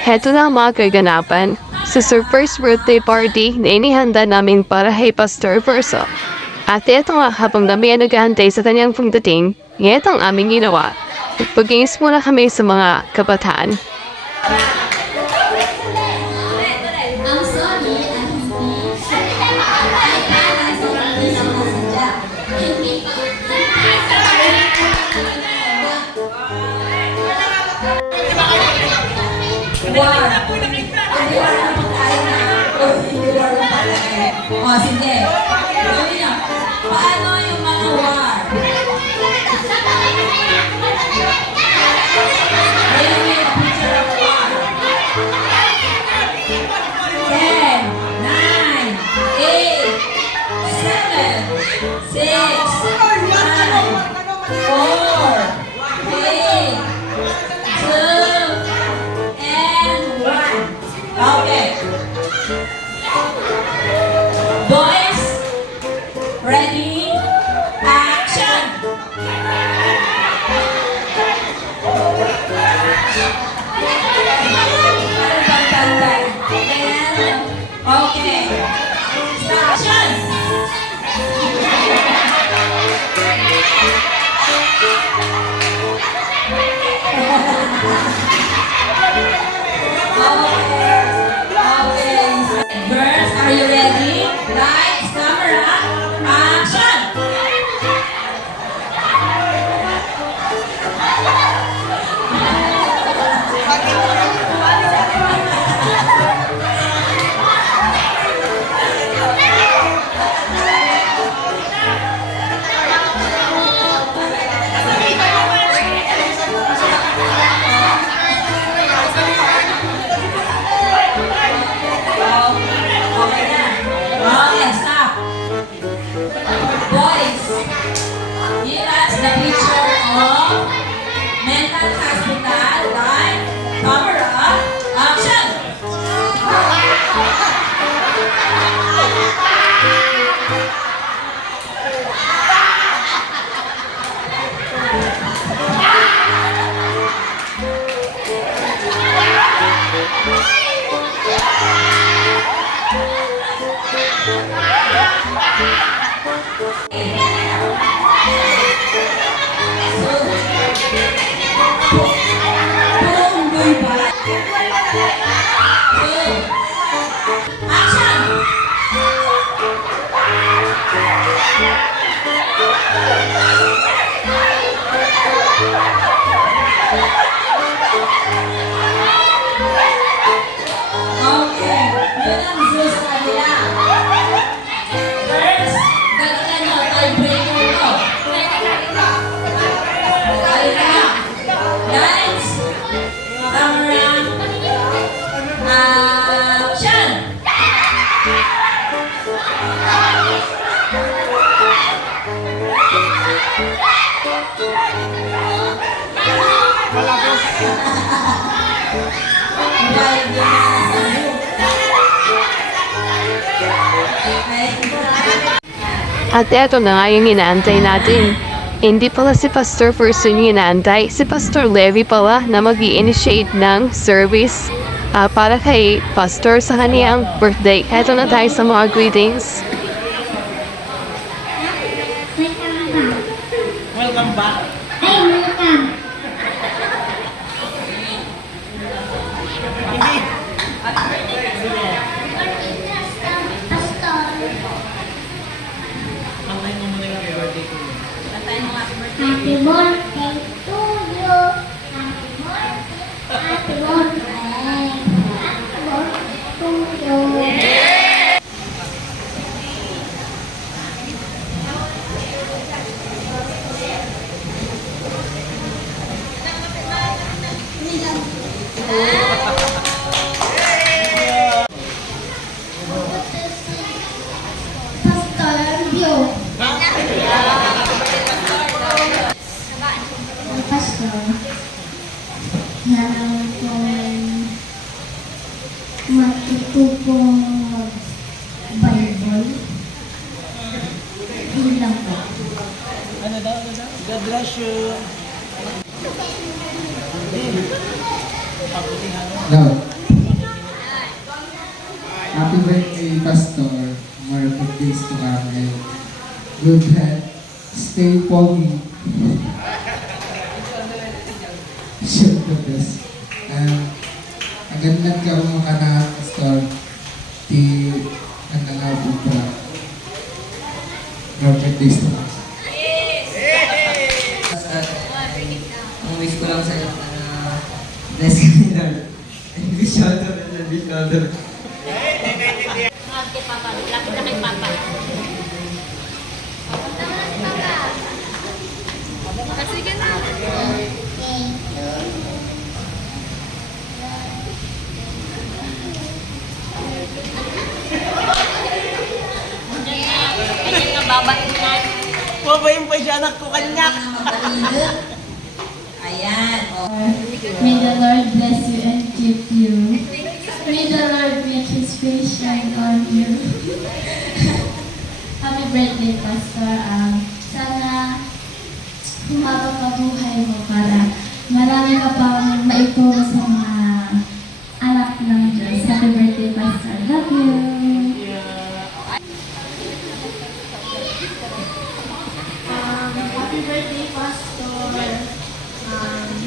Heto na ang mga kaganapan sa surprise birthday party na inihanda namin para kay Pastor Verso. At ito nga habang kami ay naghahantay sa kanyang pagdating, ito ang aming ginawa. Pag-ingis muna kami sa mga kabataan. Ang sorry ay hindi ay para sa sinasadya. Hindi O, sige. Gawin niyo. Paano yung mga war? Ayun yung picture of war. 10, 9, 8, 7, 6, 5, 4, 3, 2, and 1. Okay. Boys, ready, action! Okay, action! Girls, are you ready? Lights, camera, action! Okay na. Okay, stop. Boys, give us the picture of mental hospital. Light, camera, action! Punggoy ba? Action! Okay, yun ang Zeus sa kanila. First, gagawin nyo, tie-breaker to. Kanina. Lights, camera, action! Dahil din na sa Zeus. At eto na nga yung inaantay natin. Hindi pala si Pastor Verso yung inaantay, si Pastor Levi pala na mag-i-initiate ng service para kay Pastor sa kaniyang birthday. Eto na tayo sa mga greetings. Welcome back. Ay, welcome! Pantay mo muna yung birthday ko. Happy birthday to you. Happy birthday. Happy birthday to you. Pastor View. Pastor, nalang kong matutupong Bible. Ilang po. Ano daw? God bless you. Pagputihan mo. No. Happy birthday, Pastor. More good days to come and good health. Stay pogi. Sure the best. Ang ganda ka mo ka na, Pastor. Di ang nangabot pa. More good days to come. Ang wish ko lang sa'yo na bless ka ni Lord. And wish out of it, wish out of it. Kay Papa, lapit na kay Papa. Sige na. Ganyan nga babain na. Babayin pa siya, anak ko kanyak. Ayan. May the Lord bless you and keep you. May the Lord make His face shine on you. Happy birthday, Pastor. Sana humaba pa buhay mo para marami ka pang maituro sa mga anak ng Diyos. Happy birthday, Pastor. Love you. Happy birthday, Pastor.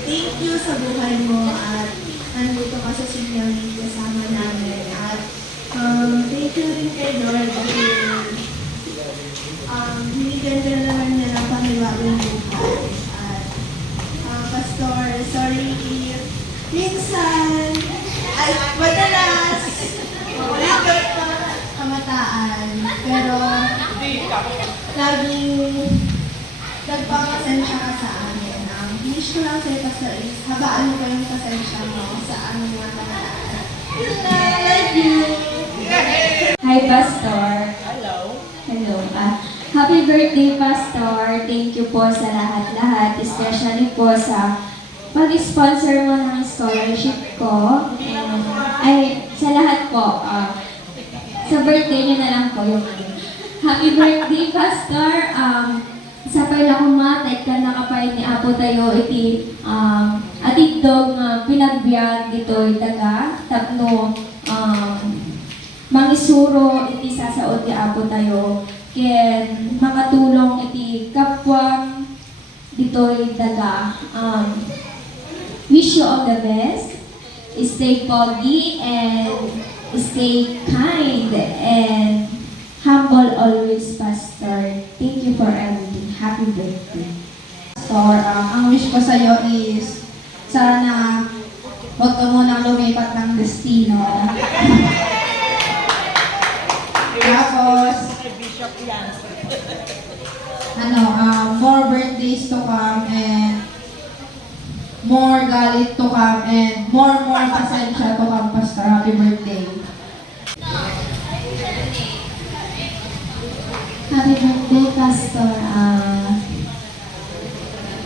Thank you sa buhay mo at nandito ka sa sinyang kasama namin. At thank you rin kay Lord dahil binigyan ka naman niya ng panibagong buhay. At Pastor, sorry if minsan ay madalas ulit ka kamataan. Pero laging nagpapasensya ka sa amin. Wish ko lang sa'yo, Pastor, is habaan mo ko yung pasensya mo sa aming mga kabataan. Love you! Hi, Pastor. Hello. Hello. Happy birthday, Pastor. Thank you po sa lahat-lahat, especially po sa pag-sponsor mo ng scholarship ko. Ay, sa lahat po. Sa birthday niyo na lang po yung happy birthday, Pastor. Sa pala kumatay ka nakapay ni Apo tayo iti atidog nga pinagbiag dito itaga tapno mangisuro iti sasaod ti Apo tayo ken makatulong iti kapwa dito itaga wish you all the best, stay pogi and stay kind and humble always, Pastor. Thank you for everything. Happy birthday. Pastor, ang wish ko sa'yo is sana huwag ka munang lumipat ng destino. Tapos, Bishop yan. more birthdays to come and more galit to come and more pasensya to come, Pastor. Happy birthday. Happy birthday, Pastor.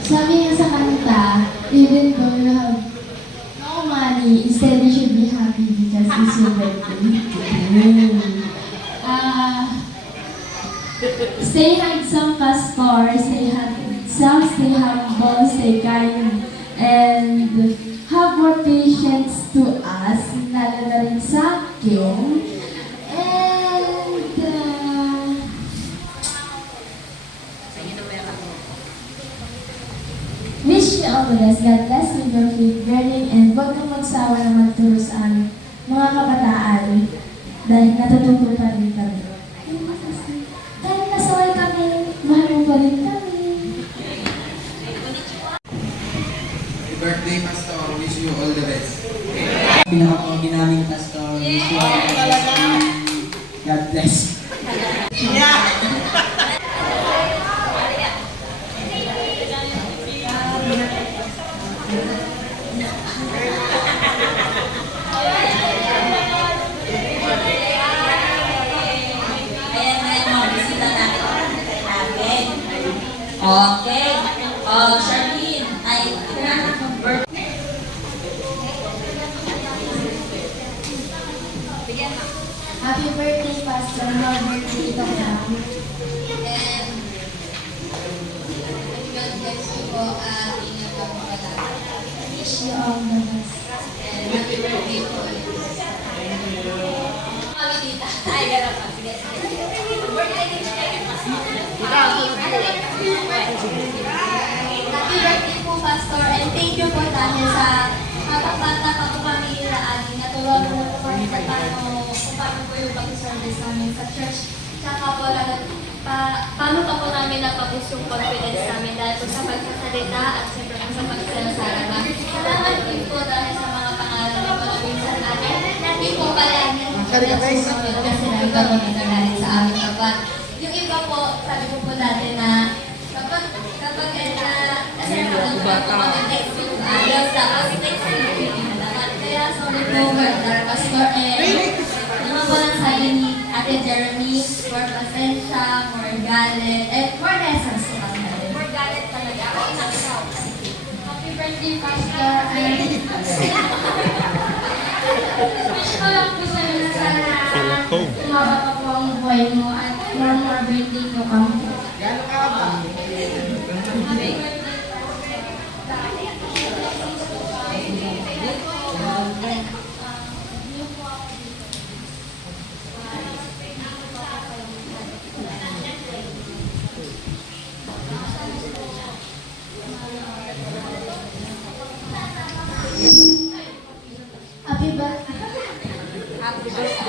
Sabi niya sa kanta, even though you have no money, instead you should be happy because it's your birthday. Stay handsome, Pastor. Stay handsome, stay humble, stay kind, and have more patience to us, lalo na rin sa akin. Wish you all the best. God bless you, your faith, learning, and huwag kang magsawa na magturo sa aming mga kabataan dahil natututo pa rin kami. Dahil nasaway kami, mahal mo pa rin kami. Happy birthday, Pastor. Wish you all the best. Pinakapogi namin, Pastor. Wish you all the best. God bless. Yeah. Ayan na yung mga bisita natin. Okay. Charlene, ay tinahanap ng birthday. Happy birthday, Pastor. More birthday to come. And God bless you po at ingat ka po palagi. Wish you all the best. And happy birthday po. Quality Ay, gano'n pa. Sige, sige. Birthday wish kayo kay Pastor. Happy birthday po, Pastor, and thank you po dahil sa kapag-bata pa po kami nilaanin. Naturuan mo na po kami kung paano po yung pag-service namin sa church. Tsaka po, paano pa po namin napapus yung confidence namin dahil po sa pagsasalita at siyempre po sa pagsasarama. Salamat din po dahil sa mga pangalan niyo po na minsan natin. Hindi po palagi susunod kasi nagkaroon na natin sa aming kapag. Yung iba po, sabi ko po dati na kapag kasi nakakagawa ko kami text yung ayos, tapos text yung pinalaman. Kaya sorry po, Brother Pastor, naman po lang sa ni Ate Jeremy, for pasensya, for galit, and for lessons po kami natin. More galit talaga. Ako inakaw. Happy birthday, Pastor, and wish ko lang po sa inyo sana umaba pa po ang buhay mo at more birthday ko kami. Gano'n ka ba?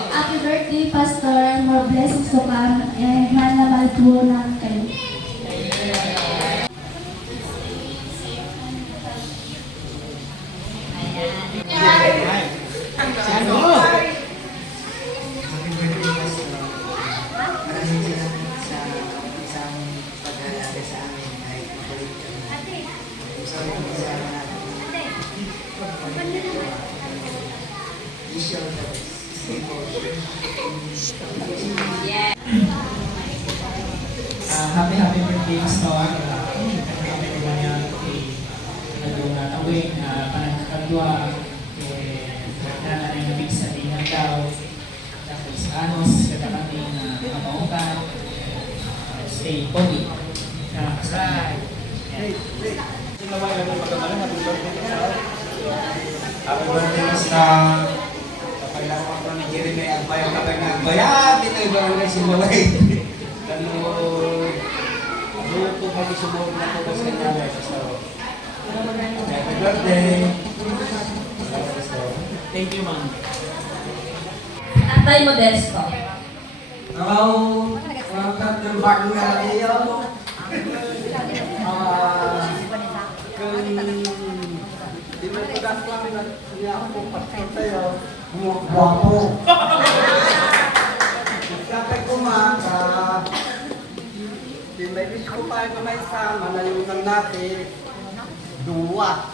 Happy birthday, Pastor, and more blessings to come, and mahal na mahal po namin kayo. Happy birthday, Pastor. Maraming salamat sa isang pag-aalala sa amin kahit makulit kami. Sorry kung kasama natin. Wish you all the best. Stay positive. Happy birthday, Pastor. Kami naman yan nagawang natawin na panagkakadwa na yung nabig sa tingnan daw tapos anos kada kami na kapautan stay pogi na kasama. Happy birthday, Pastor. Kapag ako ni Jeremy Agbay, ang kapag na Agbay, ito yung barangay si Malay. Lalo, po kami sumuot na po sa kanya. Happy birthday. Salamat, Pastor. Thank you, ma'am. Tatay Modesto. Hello, welcome to Barton Radio. Kung di mo tugas lang niya ako kung pastor tayo, gwapo. Siyempre kumaka, may wish ko tayo na may sama na yung nang natin, duwa.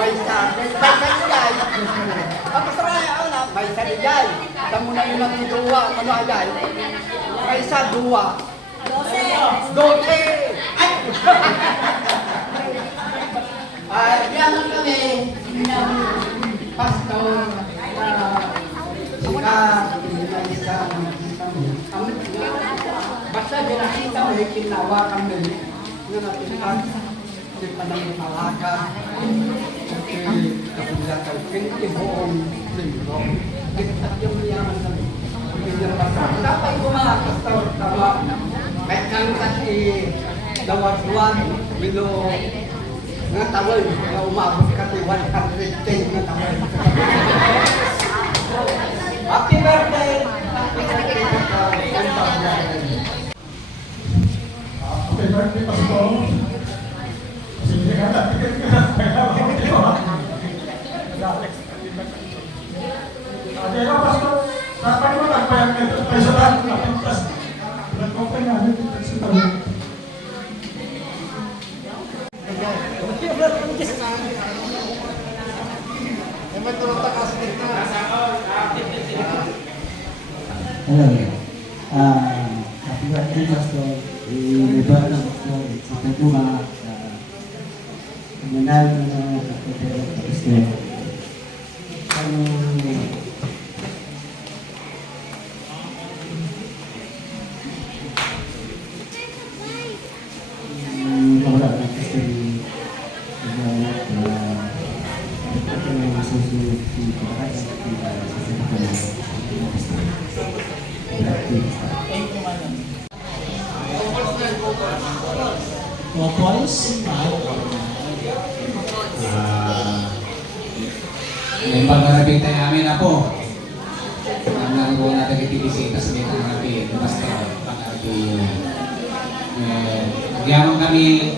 May saligay. Tapos may saligay. Tamo na yung natin duwa, ano agay? May sa duwa. 12! Ay! Yan lang kami ng pastor basta binakita mo yung kinawa kami nga natin di pa namin malaka kapulatan buong libro at yung yaman kami dapat yung mga pastor tama may kang kasi dawat-duwan bilo nga tawal nga umabot kasi 110 nga tawal happy birthday happy birthday Happy birthday, Pastor. Sige ka na. Ate ka, Pastor. Dapat mo nagpayag nito tayo sa lahat. Nagpapay namin sa tabi. Hello. Happy birthday, Pastor. Iba lang po. Sa pagkuma, manalo na Pastor. Wala na Pastor. Ito na masusunod sa pagkakasya sa Thank you, Manong. Waffles? May pagmarapit tayo namin na po. Ang nanggawa natin kitibisita sa mga marapit. Basta pag-arapit. Nagyamang kami.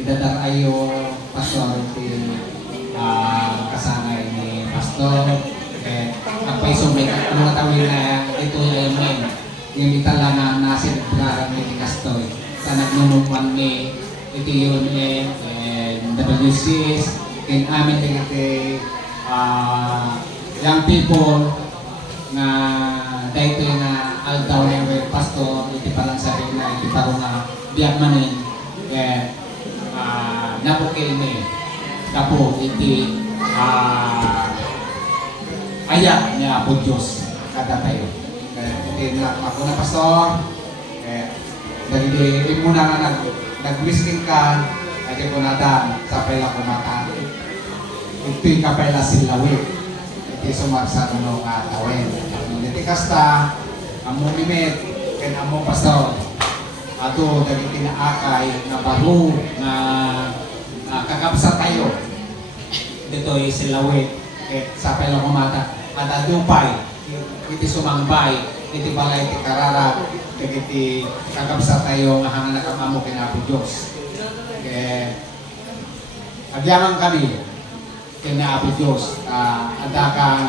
Idadar ayo pastor kasangay ni pastor. Apay sumit at mga tawin na ito yung yung itala na nasinagpraran ni Castoy. Sa nagnunupan ni ito yun WCS in amin tingiti young people na dahito na aldaw na yung pastor iti palang sabi na iti parang na biyak manin napukil ni kapo iti ayak niya po Diyos kada tayo iti ako na pastor dahil muna nga nag-whisking ka ay ko nadan sa pala kumata ito'y kapela silawit iti sumarsa no atawin iti kasta ang mumimit ken amo pastor ato dagiti tinaakay na baro na kakapsa tayo dito'y silawit sa pala kumata at adupay iti sumangbay iti balay iti karara iti kakapsa tayo nga hanga nakamamo kinapo Diyos agyaman kami kinapo Diyos ada kang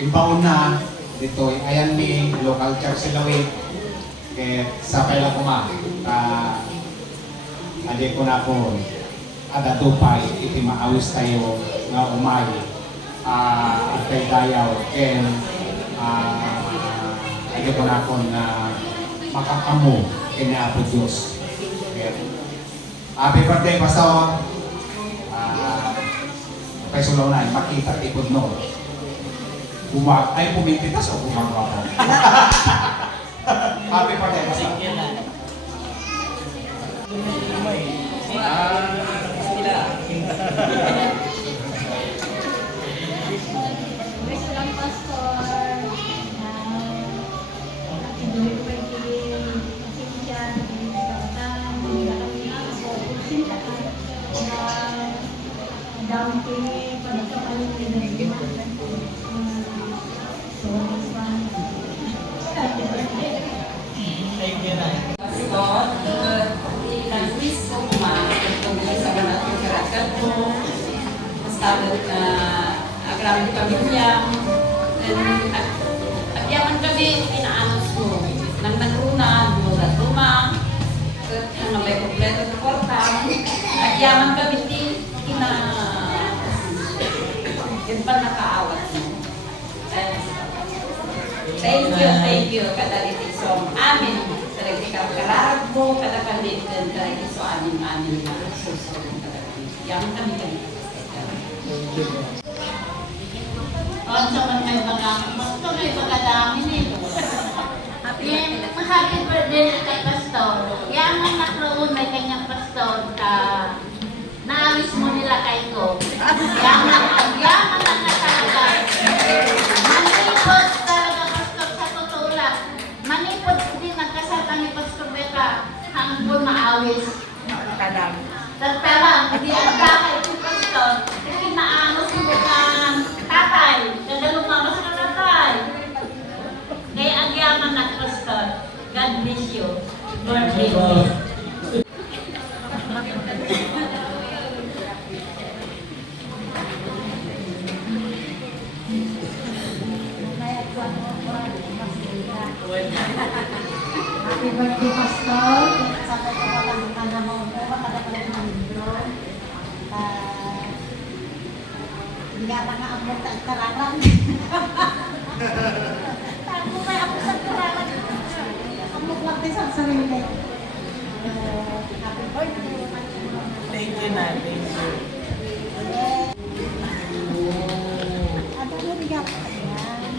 imbaon na dito ayan ni local church silawit sa pala kuma adi ko na po ada tupay iti maawis tayo nga umay at kay dayaw ken adi ko na po na makakamo kinapo Diyos. Happy birthday, Pastor! Kay Sulaunay, makita tipod no. Ay pumipitas o gumagawa ko? Happy birthday, Pastor! Gusto lang, Pastor. Enjoy ko yung pasensya, down payment, pagkakalit nila Pastor, nag-quiz ko tungkol sa mga pagkarakat ko. Mastabat na agrami kami niyang. At yaman kami, inaanos ko. Nang nagruna, bulat rumah. At nang may kompleto na korta. At yaman kami din, yun pa nakaawat mo. Thank you, kadaliti so amin. Kadaliti ka kararag mo, kadakalit, kadaliti so amin na susunod kadaliti. Yaman kami kami. Sa man may bagang, gusto may bagadami nito. Happy birthday kay Pastor. Yang anak roon may kanyang pastor ka naawis mo nila kay ko. Yang anak talaga. Manipod talaga Pastor sa totoo lang. Manipod din nagkasata ni Pastor Beka hanggang maawis. Tagtalang, hindi ang kakay si Pastor. Kasi naamos mo ng tatay. Kadalumabas ka tatay. Kaya agyaman na Pastor. God bless you. God bless you. Happy birthday, Pastor. Sana ko walang panahon ko, makadapalag ng libro. Hindi ka nga ang mong tagkararan. Tago may ako sa tagkararan. Ang mong din sa sarili. Happy birthday. Thank you, na. Thank you. Ano rin ka pa yan?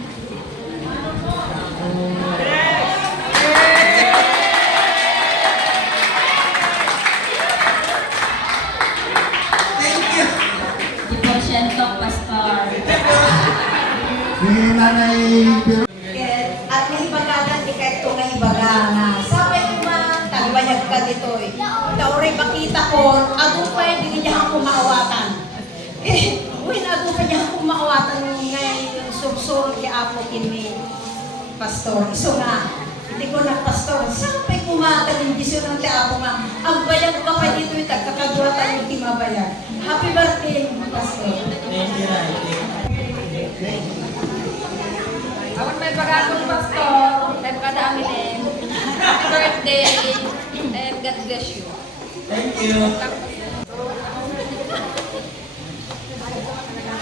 Diporsyento, Pastor. Ni Nanay susuro kay Apo kini pastor. Iso nga, hindi ko na pastor. Sampai kumata ng gisyo ng Apo nga, ang bayag ka pa dito yung tagkakagwatan yung timabayag. Happy birthday, pastor. Thank you, Rai. Thank you. Ako may bagagong pastor, may pagkadami din. Happy birthday, and God bless you. Thank you.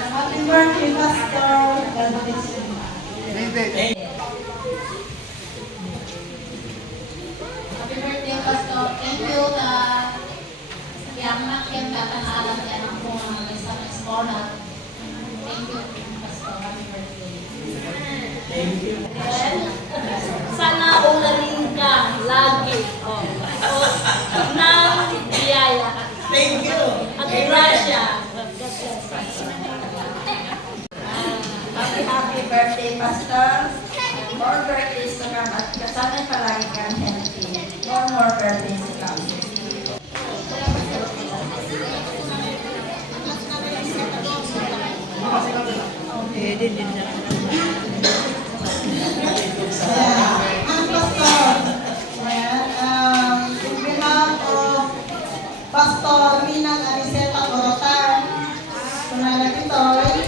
Happy birthday, Pastor. God bless you. Happy birthday, Pastor. Thank you na yang makin katangalan niya ng mga sa escola. Thank you, Pastor. Happy birthday. Thank you. Sana ulanin ka lagi. Nang biyaya. Thank you. At grasya. Happy birthday, pastor. More birthdays to come at kasanay palagi kang healthy. More birthdays to come. Ang pastor. In behalf of Pastor Minang Ariseta Corotar, Tunala Kitoy,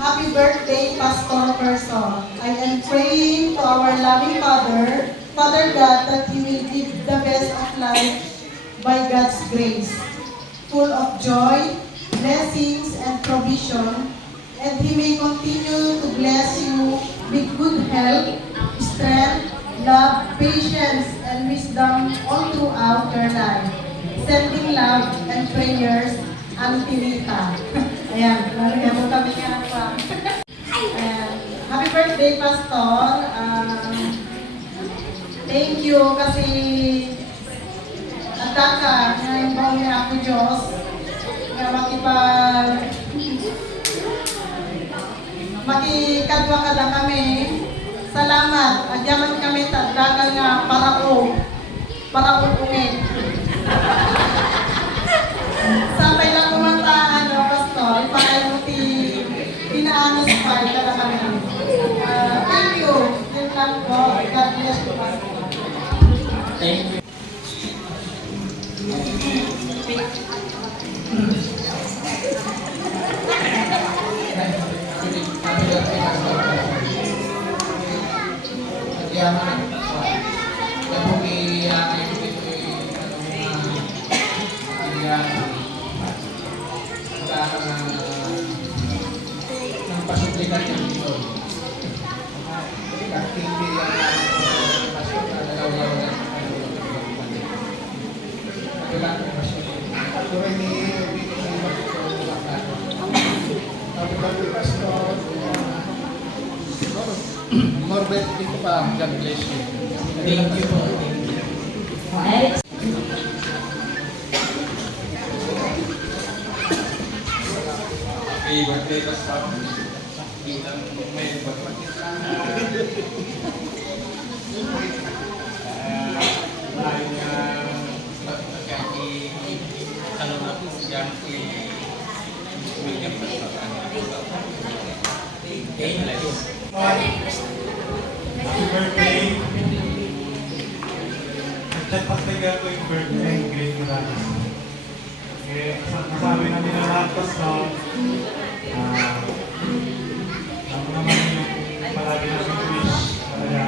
happy birthday, Pastor Person. I am praying to our loving Father, Father God, that He will give the best of life by God's grace, full of joy, blessings, and provision, and He may continue to bless you with good health, strength, love, patience, and wisdom all throughout your life. Sending love and prayers, Antinita. Ayan, nalagyan mo kami nga pa. Ayan. Happy birthday, Pastor. Thank you kasi nagdaka na yung baong niya ako, Diyos, na makikadwa ka na kami. Salamat. Agyaman kami tagdakan nga para ungit. Sampai lang kumanta, Pastor, ipakay mo pinaanos pa, ka na kami. Thank you. Yun lang po. God bless you, Pastor. Thank you. ng pasuplikan niya dito. Activity more birthday ko pa. God bless you. Thank you po. Thank you. Happy birthday, Pastor. Kitang may birthday. Happy birthday. Nagtagpagtagal ko yung birthday, great Morales. Masabi na nila lahat, Pastor. Ako naman yung palagi na yung wish. Kaya,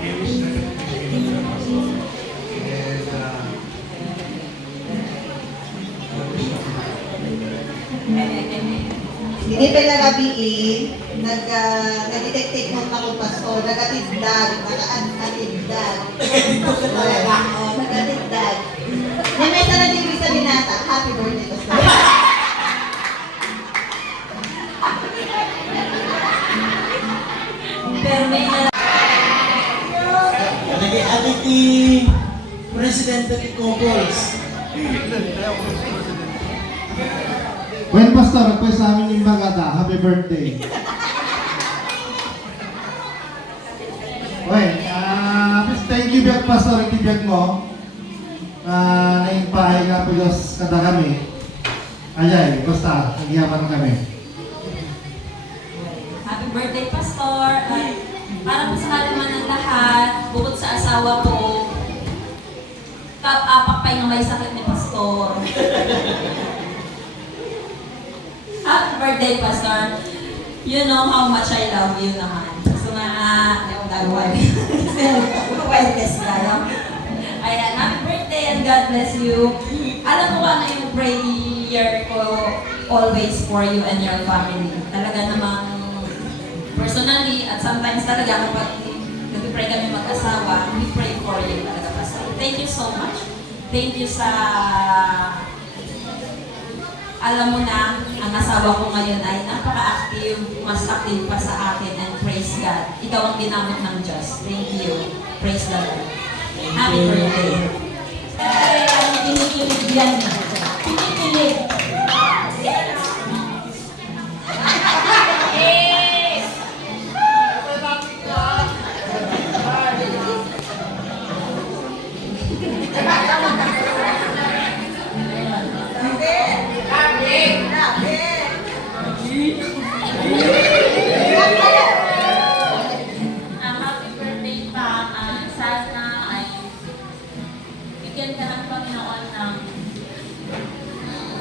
i-wish na sa wish ko, Pastor. Hindi pa nagabiin, nag-detective mo ako, Pastor, nagatindag, nag-antindag. Nagatindag. May sana din sa binata, happy birthday, Pastor. Nag-alit ni Presidente Cobols. When Pastor, nagpay sa amin yung bagata, happy birthday. Well, thank you biyag Pastor, hindi biyag mo. Naimpahay nga po Diyos kada kami. Ayay, basta, nagyaman kami. happy birthday, Pastor. At para po sa kalaman ng lahat, bukod sa asawa ko, apak pa yung may sakit ni Pastor. Happy birthday, Pastor. You know how much I love you naman. So yung dagawin. Wireless tayo. Ayan, happy birthday and God bless you. Alam mo ba na yung prayer ko always for you and your family. Talaga namang personally at sometimes talaga kapag nag-pray kami mag-asawa, we pray for you talaga, Pastor. Thank you so much. Thank you sa alam mo na, ang asawa ko ngayon ay napaka-active, mas active pa sa akin, and praise God. Ikaw ang ginamit ng Diyos. Thank you. Praise the Lord. Happy birthday. Ay, kinikilig yan. Kinikilig. Happy birthday pa. Sana ay bigyan ka ng Panginoon ng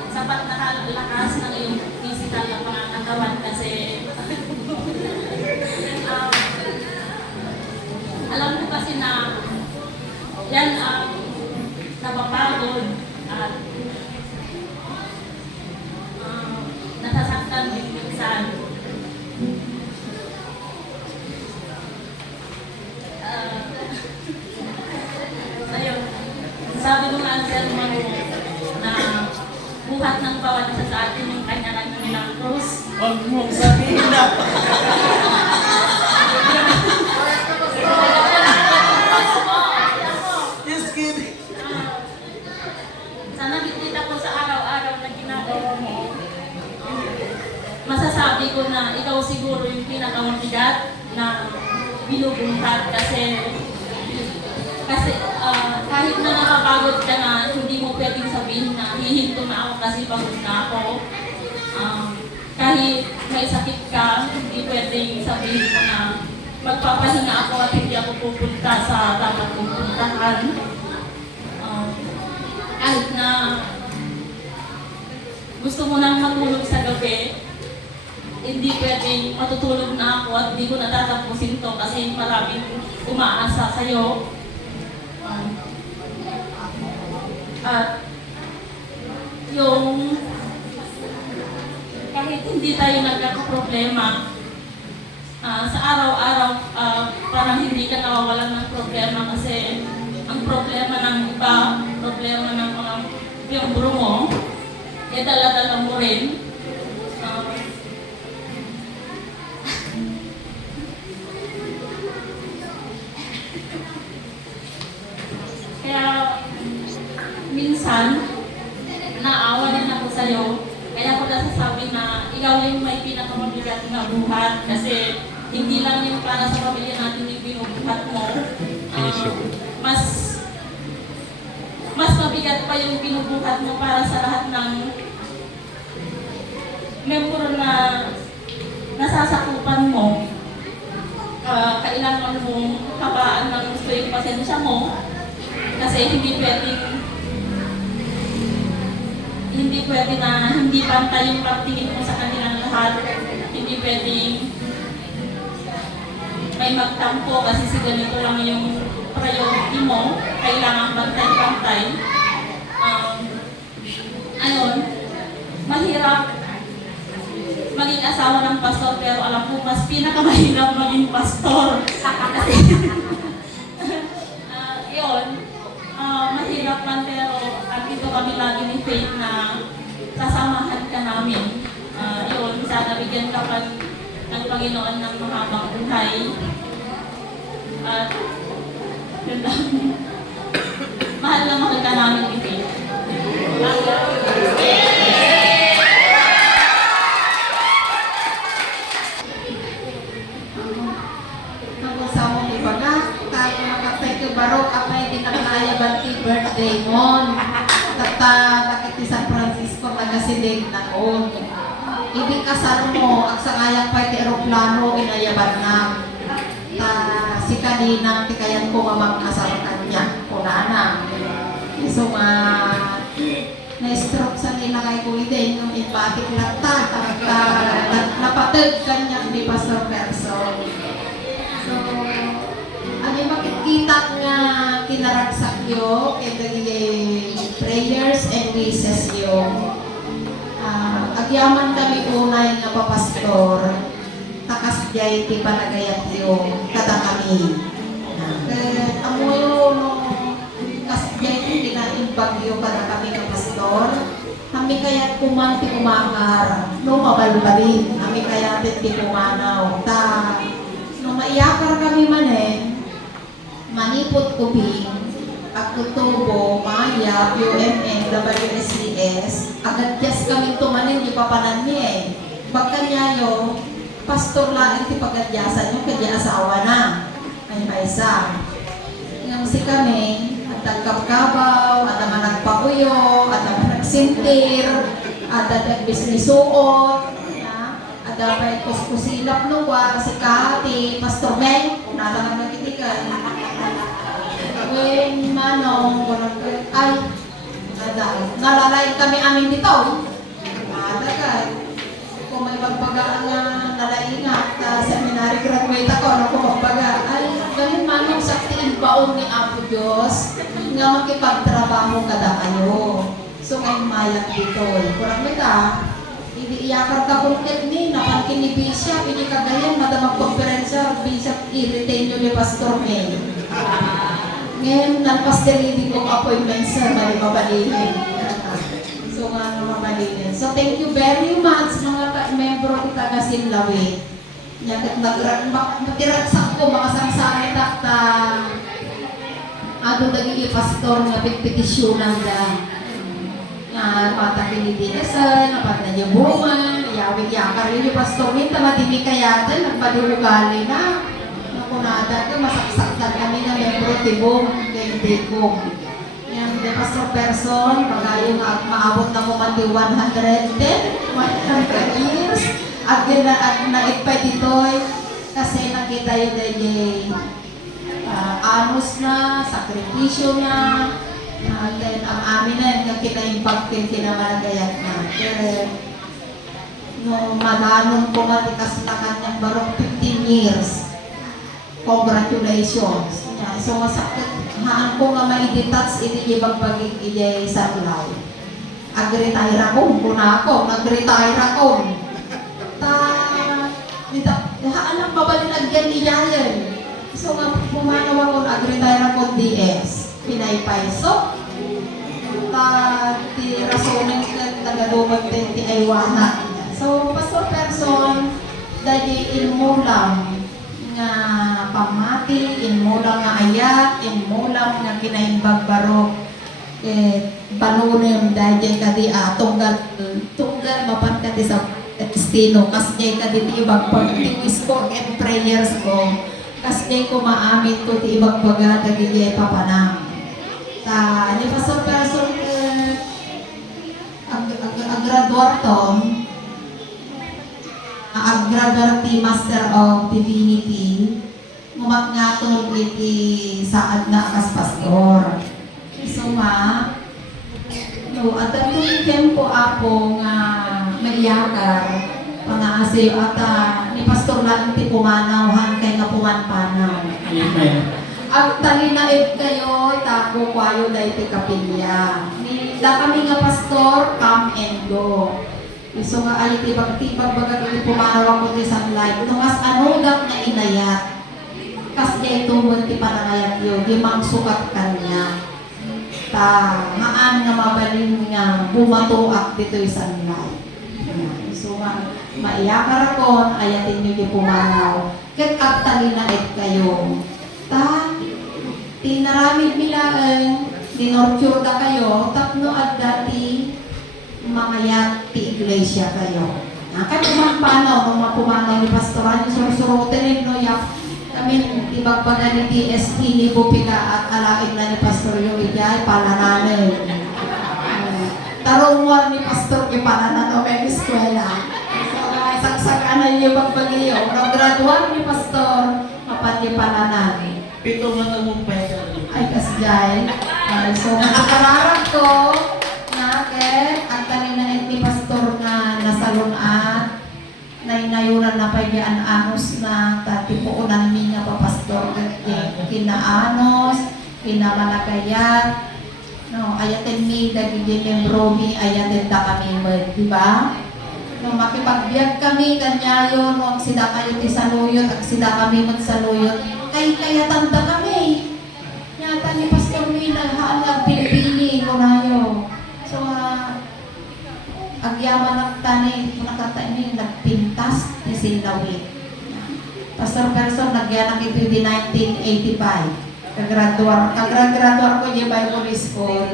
sapat na lakas ng iyong physical na pangangatawan kasi alam ko kasi na yan ang napapagod at nasasaktan din minsan. Ayun, sabi mo nga ang sermon mo na buhat ng bawat isa sa atin yung kanya-kanyang krus. Huwag mong sabihin na. Just kidding. Sa nakikita ko sa araw-araw na ginagawa mo, masasabi ko na ikaw siguro yung pinakamabigat na binubuhat kasi kahit na nakapagod ka na, hindi mo pwedeng sabihin na hihinto na ako kasi pagod na ako. Kahit may sakit ka, hindi pwedeng sabihin mo na magpapahinga ako at hindi ako pupunta sa dapat kong puntahan. Kahit na gusto mo nang matulog sa gabi, hindi pwedeng matutulog na ako at hindi ko natatapusin to kasi maraming umaasa sa'yo. At yung kahit hindi tayo nagkakaproblema, sa araw-araw parang hindi ka nawawalan ng problema kasi ang problema ng iba, problema ng mga miyembro mo, dala-dala mo rin. Kaya minsan, naawa din ako sa'yo. Kaya ko nasasabi na ikaw yung may pinakamabigat na buhat kasi hindi lang yung para sa pamilya natin yung binubuhat mo. Mas mabigat pa yung binubuhat mo para sa lahat ng membro na nasasakupan mo. Kailangan mong kabaan ng gusto yung pasensya mo kasi hindi pwede na hindi pantay yung pagtingin mo sa kanilang lahat. Hindi pwedeng may magtampo kasi si ganito lang yung priority mo. Kailangan pantay-pantay. Ayun, mahirap maging asawa ng pastor pero alam ko mas pinakamahirap maging pastor. Kasi yun, mahirap man pero andito kami lagi ni Faith na sasamahan ka namin. Yun, sana bigyan ka pa ng Panginoon ng mahabang buhay. At yun lang. Mahal na mahal ka namin ni Faith. Nag-usawa mo ba nga? Tayo makatay ka barok apa yung tinaknaya banti birthday mo. Tata nakiti San Francisco nagasilig na on. Ibig kasar mo, ang sangayang pa iti plano inayaban na si kanina ti kayan ko mamang-asar kanya kunana. So na-stroke sa nila kay Kuya yung impatik lang napatag kanya ni Pastor Person. So, ano yung makikita nga kinaragsak yo, prayers and wishes yo. Agyaman kami unay nga papastor, takas jay ti panagayat yo, kada kami. Amoyo no kasjay ti kinaimbag yo kada kami nga pastor. Kami kaya kumanti kumakar, no mabalbalin, kami kaya ti kumanaw. No maiyakar kami manen, manipot kubing, Agtutubo, Maya, UMN, WSCS, agad just kami tumanin, di papanan niya eh. Bagka niya yung pastor lang ti pagadyasan yung kaya asawa na. Ay maisa. Yung si kami, at nagkapkabaw, at naman nagpakuyo, at naman nagsintir, at nagbisnisuot, at dapat kuskusilap luwa, si Kati, Pastor Meng, natangang nagkitikan. When manong, ay, nalalay kami amin dito. Agad. Kung may magbagaan nga nalaingat, seminary graduate ako, ano kung magbaga, ay, ganun manong sa baon ni Apo Diyos, nga makipagtrabaho kada kayo. So, kayo mayat dito. Kurang mita, hindi iyakar ka kung ni, napankinibis siya, pinikagayan, madamag konferensya, bisap i-retain nyo ni Pastor May. Ngayon, nagpasteri ko appointments sa mabalinin. So, nga mabalinin. So, thank you very much mga membro kita na Sinlawi. Matiragsak ko, makasangsari takta. Ado daging pastor nga petitisyonan da. Patakin ni Dinasan, napat na niya bungan, yawig yakar yun yung pastor. Minta matimi kayatan, nagpadulugali na. Kunada ka, masaksak kami na membro tibong kay Dikong. Yan, the Pastor Person, pagayong maabot na mo man di 110 years. At naitpay dito'y kasi nakita yun din anos na, sakripisyo na, then ang amin na kita-impact yung kinamalagayat na. Pero, no, madanon ko matikas na kanyang barong 15 years. Congratulations. Yeah, so masakit haan ko nga ma-detach iti ibang pagig ijay sa life. Ag-retire ako, kuna ako, nag-retire ako. Haan lang babalin agyan iyayan. So nga pumanaw ako, ag-retire ako DS. Pinay-paiso. Ti rasonin ka tagalumag ti aywana. So Pastor Person, dahil ilmo lang nga pamati, inmo lang nga ayat, inmo lang nga kinaimbag barok, balunim dahil kadi tunggal mapan kadi sa estino, kasi kadi ti ibang pag-tiwis ko and prayers ko, kasi ko maamin ko ti ibang baga kadi papanang. Ni Pastor Person, graduar to, graduate Master of Divinity, mumatngatol iti saad na kas pastor. So nga, at itong tempo ako nga mayakar, pangaasay at ni Pastor lang iti pumanawhan kay nga pumanpanaw. Amen. Ang talinaid kayo, tako kwayo da iti kapilya. Da kami nga pastor, come and go. So nga alitibag-tibag baga iti pumanaw ako ti sunlight. Nung as anugang na inayat, kas niya itubon ti panangayat yun, di mangsukat kanya. Maan nga mabalin nga bumatuak dito yung sunlight. So nga, maiyakar ako, ayatin nyo di pumanaw. Kat agtalinait kayo. Tinaramid milaan, dinorture ka kayo, tapno at dati mangayat ti iglesia kayo. Kaya pumanaw, nung mapumanaw ni pastoran, surusurutin no yak kami ibagpaga ni DST ni Bupika at alain na ni Pastor yung igay, palananin. Tarungwar ni Pastor yung palananin ng eskwela. So, saksakan na Ay, yung pagpag-iyo. Ang graduan ni Pastor, mapatipalanan. 7 man ang mong pwede. Ay, kasjay. So, nakakararap ko na ang tanin ni Pastor na nasalunat, na inayunan na pa yan anos na tatipuunan mi nga pa Pastor kinaanos, kinamanakayat, no, ayatin mi, dagiging membro mi, ayatin da kami mo, di ba? No, makipagbiag kami, kanyayo, no, ang sida kayo ti saluyot, ang sida kami mo saluyot, kaya tanda kami. Yata ni Pastor mi, naghaan, pili-pili, kunayo. So, agyaman ng tani, nakata niyo nagpintas ni Sinawit. Pastor Person, nagyanang ito di 1985. Kagraduar ko yung Bible School.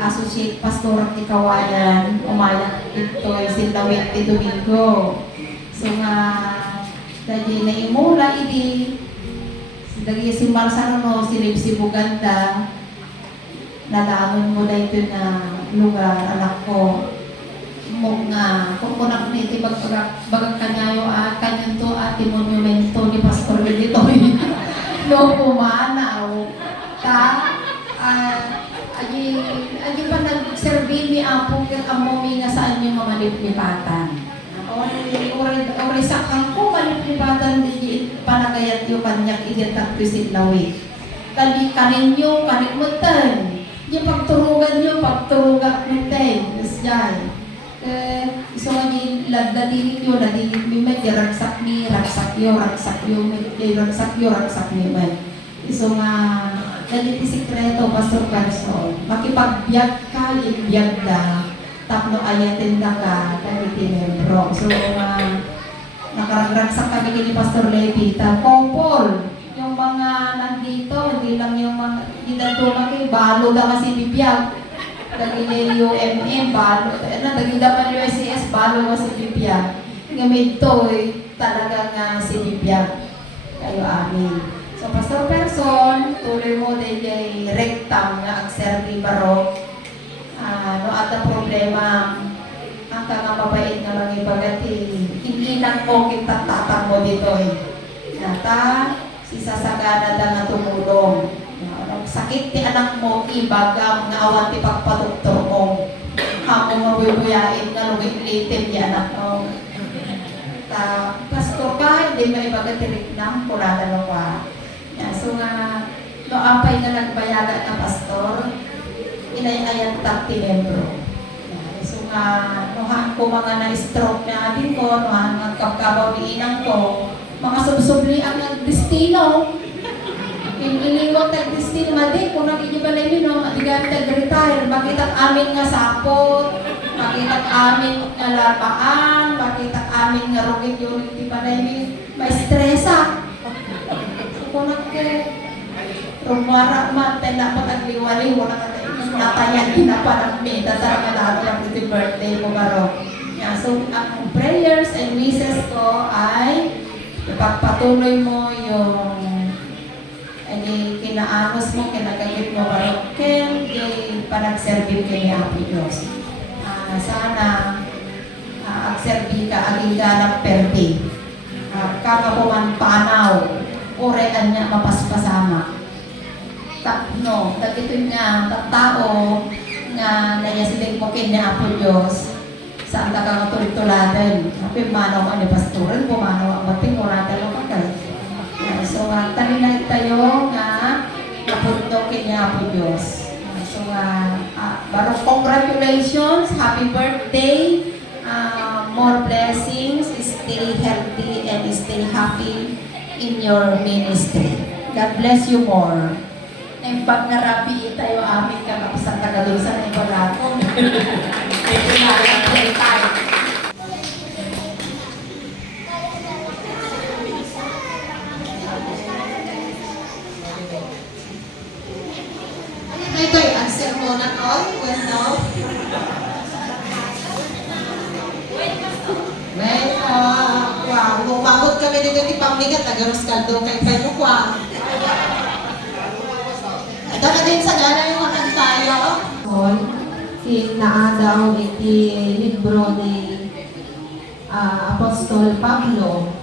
Associate Pastor ti Kawayan. Umayak ito yung Sinawit ti Domingo. So nga, dahil na imula idi, dahil si Marsano no, si Buganda, nalaman mo na ito na lugar, anak ko. Mong kung kunak ni iti bagang kanyayo kanyan to ati monumento ni Pastor Benito no pumanaw ta aji pa nagserbi ni Apo ket amomi nga saan yung mamalipipatan ori sakang ko malipipatan di panagayat yung kanyak iditak pisinlawi kali kaninyo kanikmutan yung pagturugan nyo pagturugan mutan isjay so ngayon, ladadinin nyo, ladinin mi may ragsak mi, ragsak yo, ragsak mi may. So nga, laditi sikreto, Pastor Person, makipagbiag ka, ibiyag da, tapno ayatin da ka, laditi membro. So nga, nakaragsak kami ni Pastor Levi, kopol, yung mga nandito, hindi lang yung mga, hindi na tulaki, balo da kasi bibiyag. Daging UMM, balo. Daging WSCS, balo nga si Bibiyag. Ngamit to, talaga nga si Bibiyag. Kayo amin. So, Pastor Person, tuloy mo din yung rectam nga agserbi barok. No, at ang problema, ang nga mabait nga mga ibagati, hindi lang mo kita tatang mo dito Nata, si Sasagana da nga tumulong. Sakit ti anak mo, ibagam nga awan ti pagpadoktor mo. Hamo mabubuyain nga lumit-litin ti anak mo. Pastor ka, hindi may bagatirik ng kurada no ka. So nga, no apay nga nagbayaga na pastor, inay-ayat tak ti membro. So nga, nohan ko mga na-stroke na atin ko, nohan nga kapkabaw ni inang ko, mga subsubli ang nagdestino. Iliwag tayo Christine Madi, kung nag-iibalay nyo, no, adigan tag-retire, makita amin nga sapot, makita amin nga lapaan, makita amin nga rugit yung hindi pa na may stressa. So kung rumara man, tayo na pag-agliwali, wala ka tayo, natayan, hinapanang may, tatara nga lahat lang ito birthday mo baro. Yeah, so ang prayers and wishes ko ay ipagpatuloy mo yung kinaanos mo, kinagagit mo barok ken, panagserbi ka ni Apo Diyos. Sana agserbi ka, aging ganap perdi. Kakapuman panaw, orean niya mapaspasama. No, dagito nga, tao nga nayasibig mo ken ni Apo Diyos, saan ta ka matulituladan. Api manaw ka ni pastoran, pumanaw ang bating, orada mo ka. So, talinay tayo nga napundok niya po Diyos. So, barong congratulations, happy birthday, more blessings, stay healthy and stay happy in your ministry. God bless you more. Ang pag-narabi tayo amin kakapisan tagalusan ng paglato. Thank you na lang tayo. Ito'y answer mo na to, no? Well, wow, umabot kami dito ni Pamigat, tagaros kaldo kay Pedro Kwa. Ito na din sa gana yung mga tayo. Kinaadaw iti libro ni Apostol Pablo.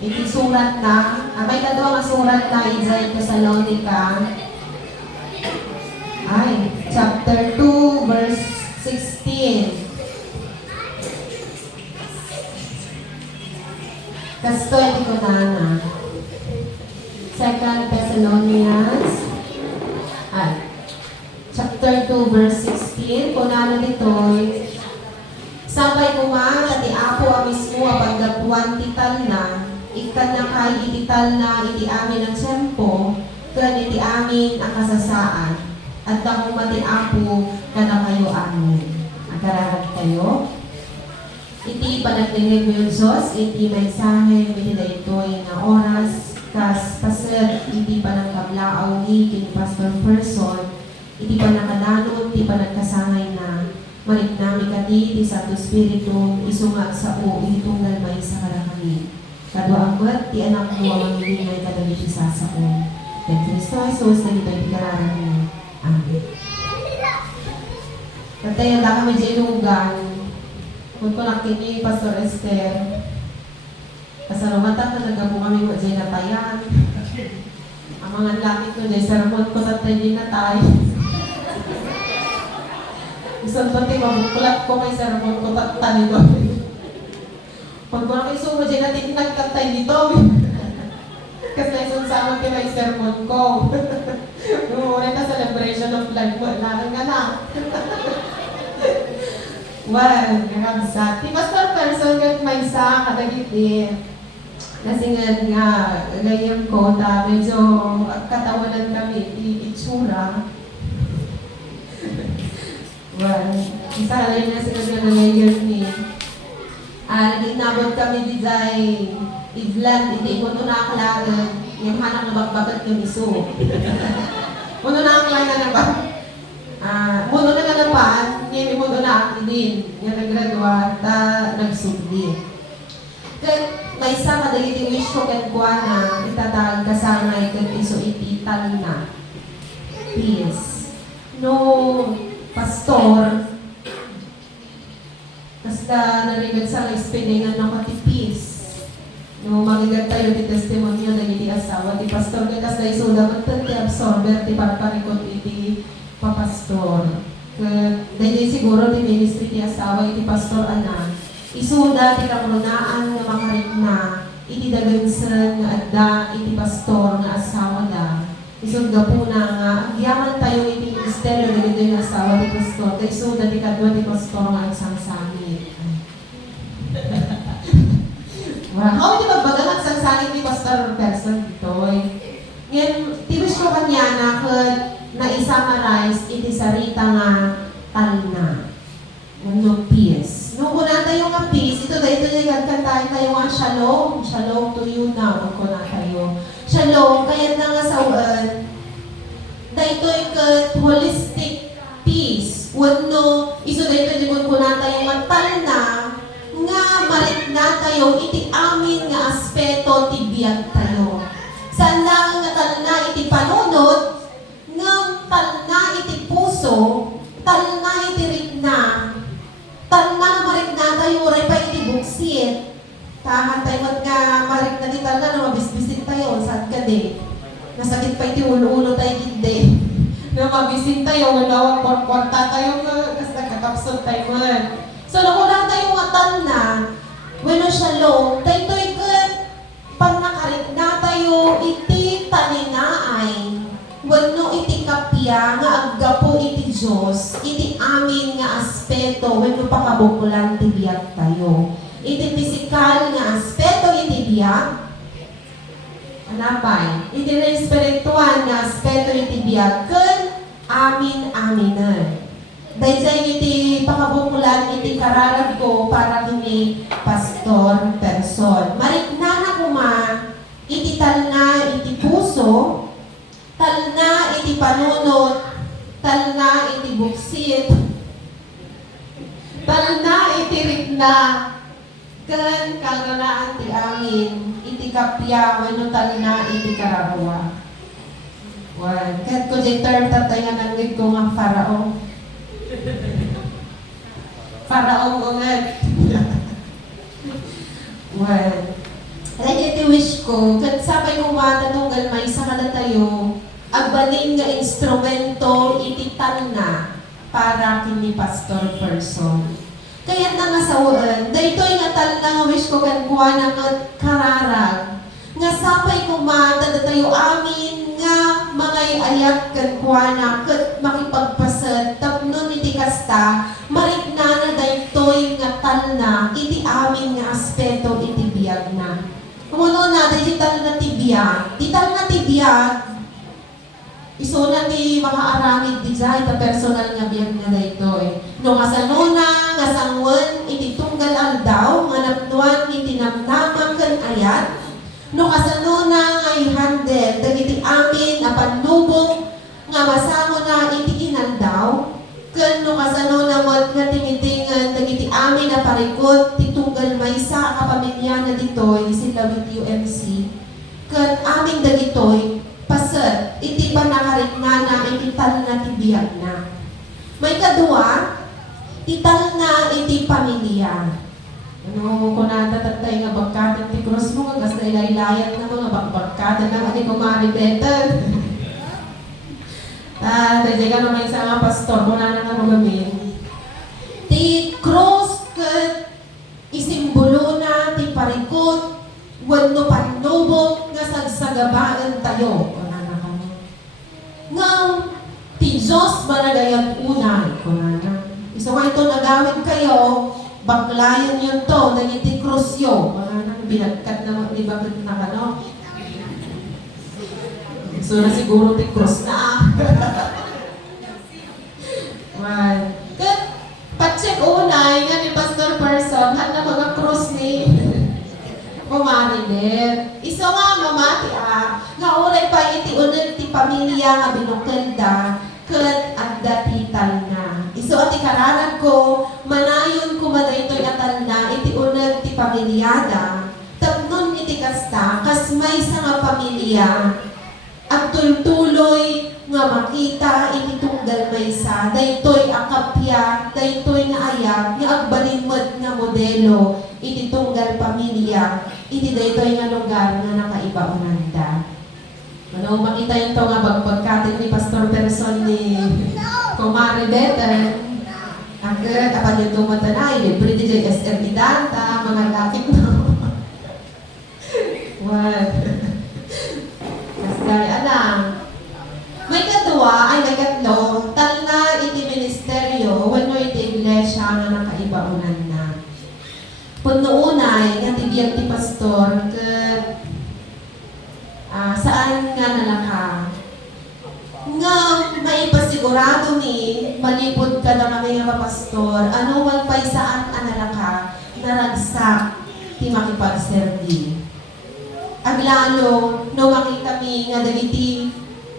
Iti surat na, may kadwa nga surat na Isaiah Thessalonica, chapter 2, verse 16. Kasto iti ko na. 2 Thessalonians, chapter 2, verse 16. Kunana dito'y, sabay kuma, ati apo amismo apagdapuan tital na, ikan na kay itital na iti amin ang tiyempo, kan iti amin ang kasasaan, at ako mati apo ka na kayo amin. Agararat kayo. Iti panagdinig mo yung Diyos, iti mensahe, iti na ito'y na oras, kas paser, iti panagkablaaw ni king Pastor Person, iti panakalanod, iti panagkasangay na, marit nami kadi, iti Santo Espiritu, isunga sa o, itong galmay sa karakami. Kadwa anggot, ti anak mo ang hindi may kadali sa o. Kaya Kristo Jesus, na ito'y pigararan mo. Amen. Tatay, ang kami dyan ilugan, kung ko nakini Pastor Esther, kasarumatan na nagabo kami mo dyan natayan. Ang mga lakit ko dyan, sarumot ko tatay din natay. Isang pati mabukulat ko may sarumot ko tatay doon. Pag ko na may sumo dyan natin nagtatay dito. Kasi isang sama ko may sermon ko. Muna ka celebration of life mo, larang ka na. Well, nakabisa. Di Pastor Person kat may sa kadagiti. Kasi nga gayam ko, medyo katawanan kami, itsura. Well, isa rin na sila na ngayon ni. Naginabot kami di jay Idlan, hindi mo ito nakakalagan yung hanap na bakbagat yung iso. Muno na ang lang na ba? Muno na nga pa, hindi mo ito na din. Yung nagradua, nagsugdi. Kaya may isa kadagiti wish ko kuha na itatag kasamay kag iso itital na. Peace. No, pastor, basta narigad sa explainingan ng katipis. No, magigad tayo di testimonyo na hindi asawa. Di pastor ka kasi isuda magtan ti absorber ti parparikot iti papastor. Dahil siguro di ministry ti asawa iti pastor ana. Isuda ti kamunaan nga makarit na iti dagansan nga adda iti pastor nga asawa da. Isunda po na nga, agyaman tayo iti ministeryo na ito yung asawa ni pastor. Dahil isuda ti kadwa ti pastor nga isang sangit. Wow, di magbagangat sang sangit ni Pastor Person dito. Ngayon, tibis ko kanya na isa-summarize iti sarita nga talna. No peace. Nung kuna tayo nga peace, ito yung kantahin tayo nga shalom. Shalom to you now. Kung kuna tayo. Shalom, kaya na nga sa dahito yung holistic peace. Wano, iso dahito yung kuna tayo nga talna, nga marit na tayo, iti amin nga aspeto ti biyag tayo. Saan lang nga talna iti panunod, nga talna iti puso, talna iti ritna, talna marit na tayo, ray pa iti buksit. Tahan tayo nga marit na di talna na mabisbisit tayo, saan ka di? Nasakit pa iti ulo-ulo tayo hindi. Na mabisin tayo, malawang kwarta tayo, kasi nagkakapsot tayo man. So, nakulang tayo nga talna, bueno, shalom, tayo pag nakarit na tayo, iti talinaay, bueno, iti kapya, nga aggapo iti Diyos, iti amin nga aspeto, bueno, pakabukulan ti biyag tayo. Iti physical nga aspeto, iti biyag, anapay, iti na spiritual nga aspeto, iti biyag, kun amin-aminan. Dahil sa iti pakabukulan, iti kararag ko para kini Pastor Person. Mariknana kuma, iti talna, iti puso, talna, iti panunod, talna, iti buksit, talna, iti rikna, kan kaganaan ti amin, iti kapya, wano talna, iti kararawa. Well, kahit ko di term tatayan ng ko nga Faraong. Faraong ungat. Well, iti wish ko, kat sabay kumata tunggal may sa tayo, agbalin nga instrumento iti na para kini pastor person. Kaya na nga sawaan, daytoy nga tal na nga wish ko kan kuha na nga kararag, nga sabay kumata tayo amin nga mga ayak kan kuha na kat makipagpasad, tapno iti kasta, marik na daytoy nga tal na iti amin nga aspeto iti biyag na. Kumuno na, digital na tibiyag. Digital na tibiyag, iso na ti makaaramid di dyan, ita personal nga biyag na dito eh. No nga sa nuna, nga sangwan, iti tunggal aldaw, nga napnuan, iti namnamang kan ayat. No nga sa nuna, nga ihandel, dagiti amin, apanlubong, nga masango na iti inaldaw. Kan no nga sa nuna, nga tingitingan, dagiti amin na parikot, titunggal maysa kapamilya na ditoy, sila with UMC. Kan amin dagitoy, pasat, iti pa nakaritna na, iti tal na tibiyag na. May kadua, ital na iti pamilya. Ano, kung natatatay nga bagkada ti cross mo, kagas na ilaylayat na mga bagkada na ati kumaribetan. Tadya ka naman sa mga pastor, kung na nga magamin. Ti cross kat isimbolo na, ti parikot, wano panlubog, nga sagsagabaan tayo. Nga, ti Diyos managayat unay. So kung ito nagawin kayo, baklayan yun to, nagiti krusyo. Binagkat na, di ba na ka, no? So na siguro ti krus na. Well, pacheck unay, nga ni Pastor Person, hat na mga krus ni Pumarinir. Iso nga mamati nga uray pa iti unag ti pamilya nga binukelda, ket adda tital na. Iso ati kararag ko, manayon ko madaytoy atal na, iti unag ti pamilyada, tapnon iti kasta, kas may sa nga pamilya, at tultuloy nga makita iti tunggal maysa, daytoy akapya, daytoy nga ayak, nga agbalinmod nga modelo, iti tunggal pamilya, iti daytoy nga lugar nga nakaiba unanda. Ano, makita yun to nga bagpagkatin ni Pastor Person ni Kumari Better. Agad, apan yung tumatanay, libre di jay SM ni Danta, mga lakit no. What? Kasi alam. May kadua, ay may katlo, tal na iti ministeryo, wano iti iglesia nga nakaiba unanda. Puno unay, nga tibiyag ti pastor, ket saan nga nalaka. Nga maipasigurado ni, malipod ka na kami nga pastor, ano man pa'y saan analaka, naragsak ti makipagserdi. Aglalo, no makita mi nga dagiti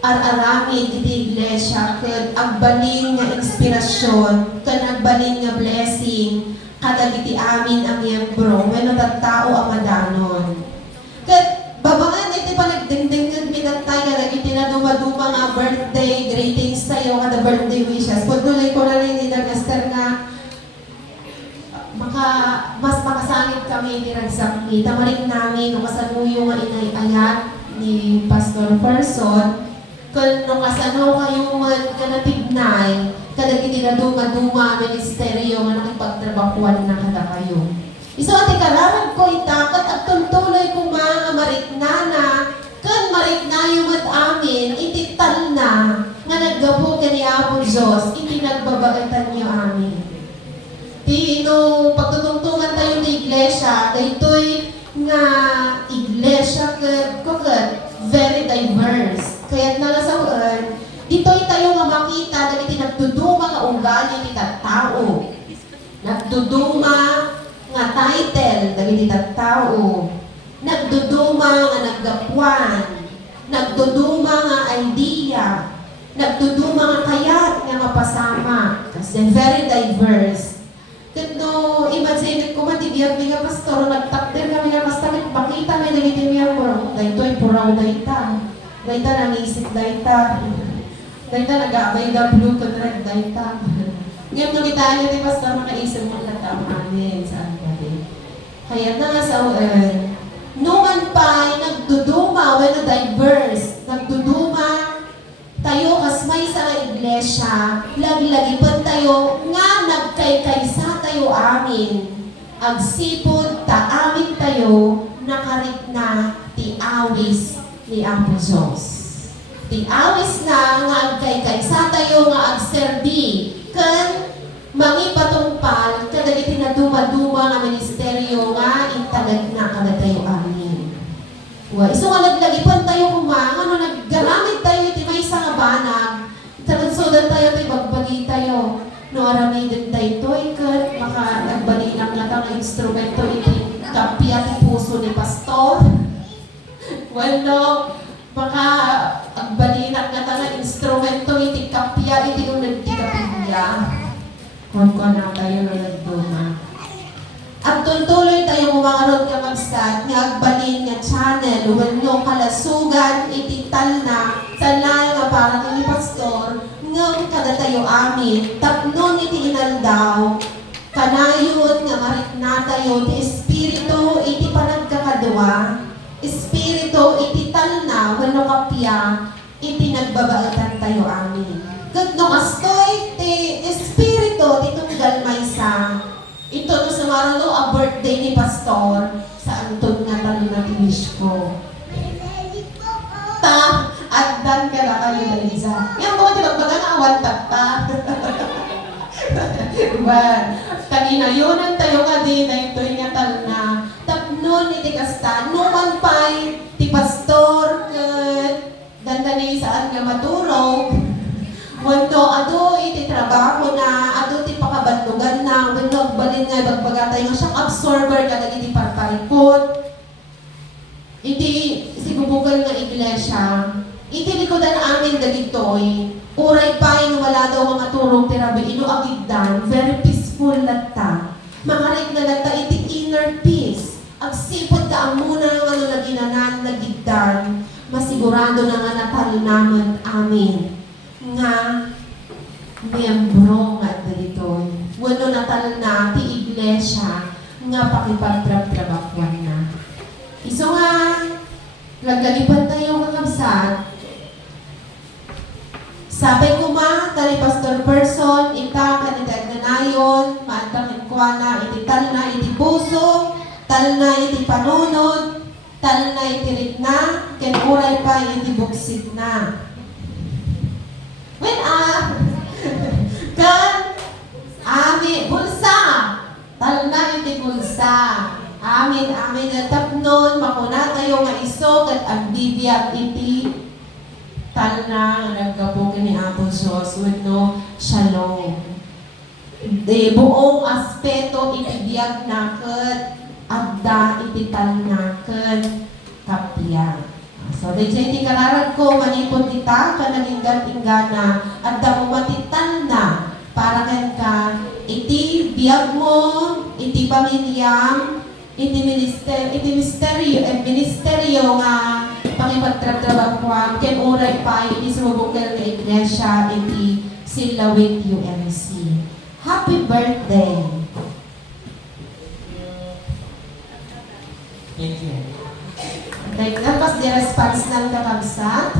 ar-arami iti iglesia, ket agbalin nga inspirasyon, ket agbalin nga blessing, kadagiti amin ang miyembro, wenno tattao ang madanon. Ket babangan iti panagdingdinggan minantay nga dagiti na dumaduma nga birthday greetings tayo kada birthday wishes. Pagduloy ko na rin ni Nagaster na mas makasangit kami ni Ragsakmi. Tamarik namin nung kasanuyo nga inayayat ni Pastor Person. Kung nung kasano kayo man kanatignay, kadagiti na duma ministeryo nga nakipagtrabakuan na kada kayo. Iso ati kararag ko itakat at tuntuloy kong mga mariknana, kan mariknayo mat amin, itital na, nga naggapo kaniya po Diyos, itinagbabaatan niyo amin. Tino, pagtutungtungan tayo ng iglesia, daytoy nga iglesia ket very diverse. Kaya nalasawaan, dito'y tayo nga makita na itinagduduma nga ugali ni tattao. Nagduduma nga title dagiti tattao. Nagduduma nga naggapuan. Nagduduma nga idea. Nagduduma nga kayat nga mapasama. Kasi very diverse. Kendo, imagine ko matibiyag ni nga pastor, nagtakder kami nga pastor, pakita may dagiti niya puraw. Daytoy puraw dayta. Dayta nangisip dayta. Dayta nag-aabay da blue to red dayta. Ngayon nung kita niya ni pastor, makaisip mo lang tama amin sa atin. Kaya na sa numan pa nagduduma, when diverse, nagduduma tayo kas may sa iglesia, laglagi tayo nga nagkaykaysa tayo amin. Agsipod ta amin tayo nakarit na ti awis ni Apo Diyos. Ti awis na nga agkaykaysa tayo nga agserbi kan mangipatungpal kadagiti na duma-duma nga ministeryo nga intagad na kada tayo amin. Iso nga naglagipan tayo kumang, naggaramit tayo iti may isa nga banag, tagadsudan tayo iti bagbagi tayo. No, arami din tayo ito, ikat, maka nagbalinang na ng instrumento iti kapya ti puso ni pastor. Bueno, maka agbalinang na ng instrumento iti kapya iti nung nagkikapilya. Kung na tayo na nagduma. At tuloy tayo umangarod nga magsat, nga agbalin nga channel, wenno kalasugan, itital na, sanay nga para ni pastor, nga kada tayo amin, tapnon iti inaldaw, kanayon nga marit na tayo, ti espiritu, iti panagkakadwa, espiritu, iti tal na, wenno kapya, iti nagbabaatan tayo amin. Kadno kastoy, ti espiritu, ti tunggal maysa, ito no sumaralo a birthday ni pastor sa antod nga talo na tinish ko. Ta, at dan ka na kayo na Liza. Yan mo, di ba nga awan ta. Diba? Kaninayonan tayo nga din na ito nga tal na. Tapnon iti kasta, numan pa'y ti pastor, ganda ni saan nga maturog. Wando ado iti trabaho na, ado ti pakabandugan na, wando agbalin nga bagbagatay nga siyang absorber kada iti parparipot. Iti sigubugan nga iglesia, iti likodan amin dagitoy, uray pa wala daw mga turong tirabi ino agigdan, very peaceful latta. Mangarik na latta iti inner peace. Agsipod ka ang muna nga naginanan nagigdan, masigurado na nga natalo naman amin. Nga miyembro nga dito. Wano natal na ti iglesia nga pakipagtrab-trabakwan na. Iso nga, laglalipan tayo kakabsat. Sabi ko ma, tali pastor person, ita kanitag na nayon, maantakin ko na, iti tal na iti puso, tal na iti panunod, tal na iti ritna, kenuray pa iti buksit na. When kan amin bulsa talna iti bulsa amin na tapnon makuna tayo nga iso kat ang bibiyag iti talna nagkabukin ni Apo Diyos wenno shalom. Di buong aspeto iti biyag naket agda iti talna ket kapya. So, di kararag ko, manipod kita, kanaginggan-inggana, at damo matitan na, para ka, iti biyag mo, iti pamilyam, iti ministeryo nga, pangipagtrab-trabang ken uray pa, iti sumubukal na iglesia, iti Silawit UMC. Happy birthday! Thank you. Nagnapas di response ng kakabsat.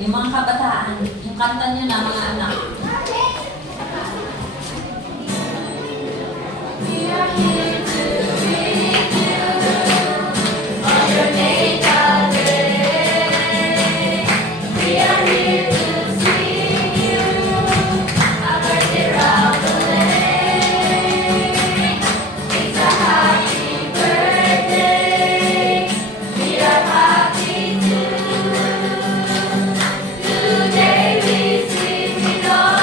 Yung mga kabataan, yung kanta nyo na mga anak. Today we sing, we know.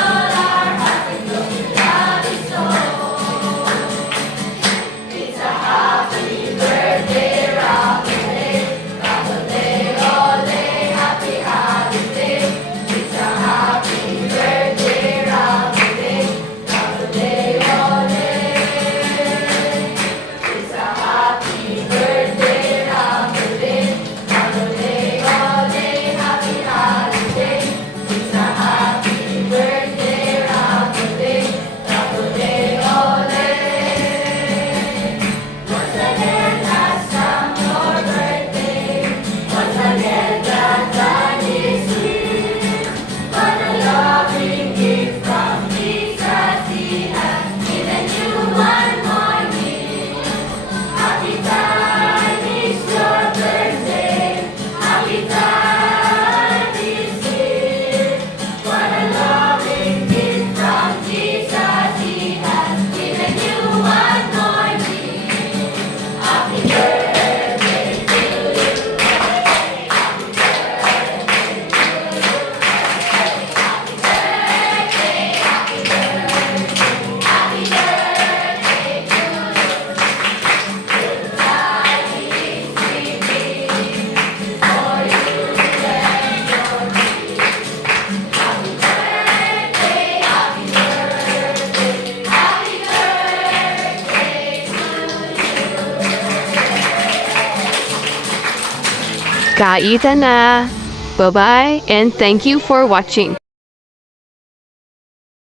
Kaita na! Bye-bye and thank you for watching.